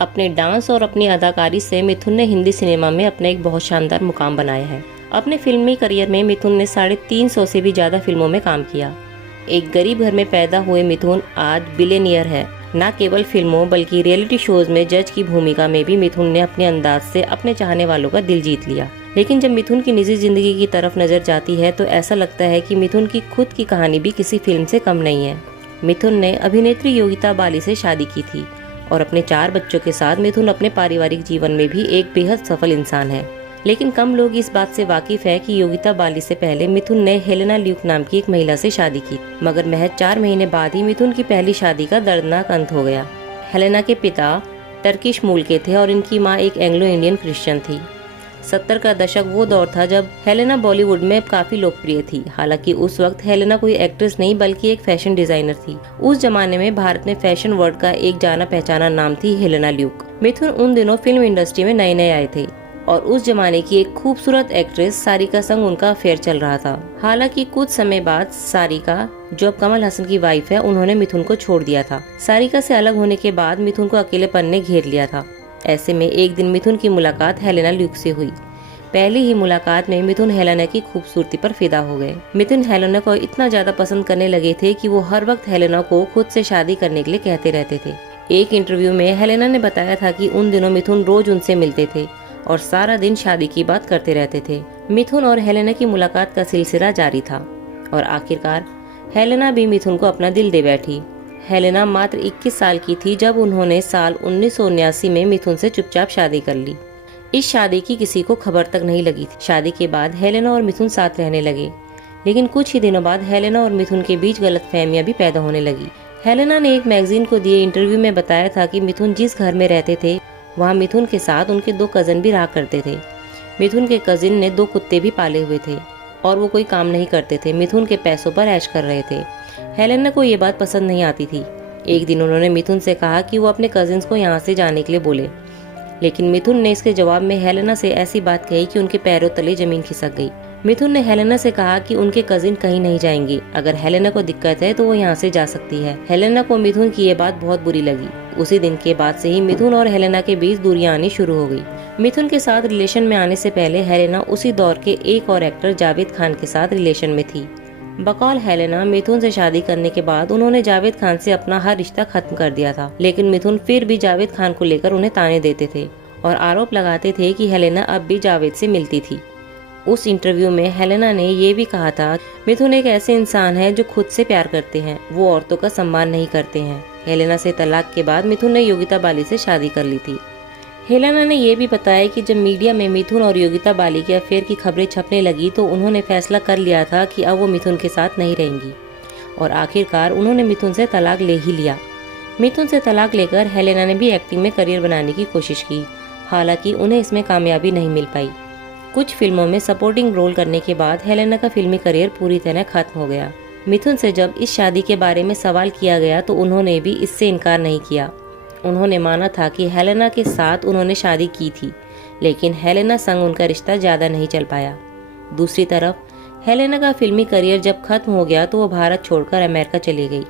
अपने डांस और अपनी अदाकारी से मिथुन ने हिंदी सिनेमा में अपना एक बहुत शानदार मुकाम बनाया है। अपने फिल्मी करियर में मिथुन ने 350 से भी ज्यादा फिल्मों में काम किया। एक गरीब घर में पैदा हुए मिथुन आज बिलियनियर है। न केवल फिल्मों बल्कि रियलिटी शोज में जज की भूमिका में भी मिथुन ने अपने अंदाज से अपने चाहने वालों का दिल जीत लिया। लेकिन जब मिथुन की निजी जिंदगी की तरफ नजर जाती है तो ऐसा लगता है कि मिथुन की खुद की कहानी भी किसी फिल्म से कम नहीं है। मिथुन ने अभिनेत्री योगिता बाली से शादी की थी और अपने 4 बच्चों के साथ मिथुन अपने पारिवारिक जीवन में भी एक बेहद सफल इंसान है। लेकिन कम लोग इस बात से वाकिफ है कि योगिता बाली से पहले मिथुन ने हेलेना ल्यूक नाम की एक महिला से शादी की, मगर महज 4 महीने बाद ही मिथुन की पहली शादी का दर्दनाक अंत हो गया। हेलेना के पिता टर्किश मूल के थे और इनकी मां एक एंग्लो इंडियन क्रिश्चियन थी। 70 का दशक वो दौर था जब हेलेना बॉलीवुड में काफी लोकप्रिय थी। हालांकि उस वक्त हेलेना कोई एक्ट्रेस नहीं बल्कि एक फैशन डिजाइनर थी। उस जमाने में भारत में फैशन वर्ल्ड का एक जाना पहचाना नाम थी हेलेना ल्यूक। मिथुन उन दिनों फिल्म इंडस्ट्री में नए नए आए थे और उस जमाने की एक खूबसूरत एक्ट्रेस सारिका संग उनका अफेयर चल रहा था। हालांकि कुछ समय बाद सारिका, जो अब कमल हसन की वाइफ है, उन्होंने मिथुन को छोड़ दिया था। सारिका से अलग होने के बाद मिथुन को अकेलेपन ने घेर लिया था। ऐसे में एक दिन मिथुन की मुलाकात हेलेना ल्यूक से हुई। पहली ही मुलाकात में मिथुन हेलेना की खूबसूरती पर फिदा हो गए। मिथुन हेलेना को इतना ज्यादा पसंद करने लगे थे कि वो हर वक्त हेलेना को खुद से शादी करने के लिए कहते रहते थे। एक इंटरव्यू में हेलेना ने बताया था कि उन दिनों मिथुन रोज उनसे मिलते थे और सारा दिन शादी की बात करते रहते थे। मिथुन और हेलेना की मुलाकात का सिलसिला जारी था और आखिरकार हेलेना भी मिथुन को अपना दिल दे बैठी। हेलेना मात्र 21 साल की थी जब उन्होंने साल 1979 में मिथुन से चुपचाप शादी कर ली। इस शादी की किसी को खबर तक नहीं लगी थी। शादी के बाद हेलेना और मिथुन साथ रहने लगे, लेकिन कुछ ही दिनों बाद हेलेना और मिथुन के बीच गलतफहमियां भी पैदा होने लगी। हेलेना ने एक मैगजीन को दिए इंटरव्यू में बताया था कि मिथुन जिस घर में रहते थे वहाँ मिथुन के साथ उनके 2 कजिन भी रहा करते थे। मिथुन के कजिन ने 2 कुत्ते भी पाले हुए थे और वो कोई काम नहीं करते थे, मिथुन के पैसों पर ऐश कर रहे थे। हेलेना को ये बात पसंद नहीं आती थी। एक दिन उन्होंने मिथुन से कहा कि वो अपने कजिन्स को यहाँ से जाने के लिए बोले, लेकिन मिथुन ने इसके जवाब में हेलेना से ऐसी बात कही कि उनके पैरों तले जमीन खिसक गई। मिथुन ने हेलेना से कहा कि उनके कजिन कहीं नहीं जाएंगी, अगर हेलेना को दिक्कत है तो वो यहाँ से जा सकती है। हेलेना को मिथुन की ये बात बहुत बुरी लगी। उसी दिन के बाद से ही मिथुन और हेलेना के बीच दूरियां आनी शुरू हो गई। मिथुन के साथ रिलेशन में आने से पहले हेलेना उसी दौर के एक और एक्टर जावेद खान के साथ रिलेशन में थी। बकौल हेलेना मिथुन से शादी करने के बाद उन्होंने जावेद खान से अपना हर रिश्ता खत्म कर दिया था, लेकिन मिथुन फिर भी जावेद खान को लेकर उन्हें ताने देते थे और आरोप लगाते थे कि हेलेना अब भी जावेद से मिलती थी। उस इंटरव्यू में हेलेना ने ये भी कहा था, मिथुन एक ऐसे इंसान है जो खुद से प्यार करते हैं, वो औरतों का सम्मान नहीं करते हैं। हेलेना से तलाक के बाद मिथुन ने योगिता बाली से शादी कर ली थी। हेलेना ने यह भी बताया कि जब मीडिया में मिथुन और योगिता बाली के अफेयर की खबरें छपने लगी तो उन्होंने फैसला कर लिया था कि अब वो मिथुन के साथ नहीं रहेंगी और आखिरकार उन्होंने मिथुन से तलाक ले ही लिया। मिथुन से तलाक लेकर हेलेना ने भी एक्टिंग में करियर बनाने की कोशिश की, हालांकि उन्हें इसमें कामयाबी नहीं मिल पाई। कुछ फिल्मों में सपोर्टिंग रोल करने के बाद हेलेना का फिल्मी करियर पूरी तरह खत्म हो गया। मिथुन से जब इस शादी के बारे में सवाल किया गया तो उन्होंने भी इससे इनकार नहीं किया। उन्होंने माना था कि हेलेना के साथ उन्होंने शादी की थी, लेकिन हेलेना संग उनका रिश्ता ज्यादा नहीं चल पाया। दूसरी तरफ हेलेना का फिल्मी करियर जब खत्म हो गया तो वो भारत छोड़कर अमेरिका चली गई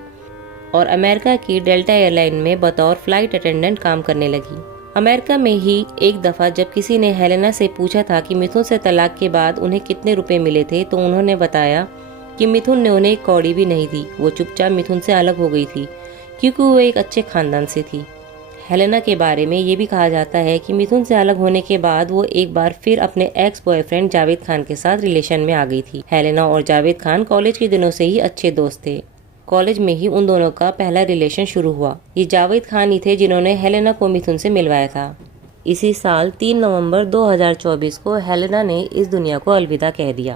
और अमेरिका की डेल्टा एयरलाइन में बतौर फ्लाइट अटेंडेंट काम करने लगी। अमेरिका में ही एक दफा जब किसी ने हेलेना से पूछा था कि मिथुन से तलाक के बाद उन्हें कितने रुपए मिले थे तो उन्होंने बताया कि मिथुन ने उन्हें एक कौड़ी भी नहीं दी। वो चुपचाप मिथुन से अलग हो गई थी क्योंकि वो एक अच्छे खानदान से थी। हेलेना के बारे में ये भी कहा जाता है कि मिथुन से अलग होने के बाद वो एक बार फिर अपने एक्स बॉयफ्रेंड जावेद खान के साथ रिलेशन में आ गई थी। हेलेना और जावेद खान कॉलेज के दिनों से ही अच्छे दोस्त थे। कॉलेज में ही उन दोनों का पहला रिलेशन शुरू हुआ। ये जावेद खान ही थे जिन्होंने हेलेना को मिथुन से मिलवाया था। इसी साल 3 नवंबर 2024 को हेलेना ने इस दुनिया को अलविदा कह दिया।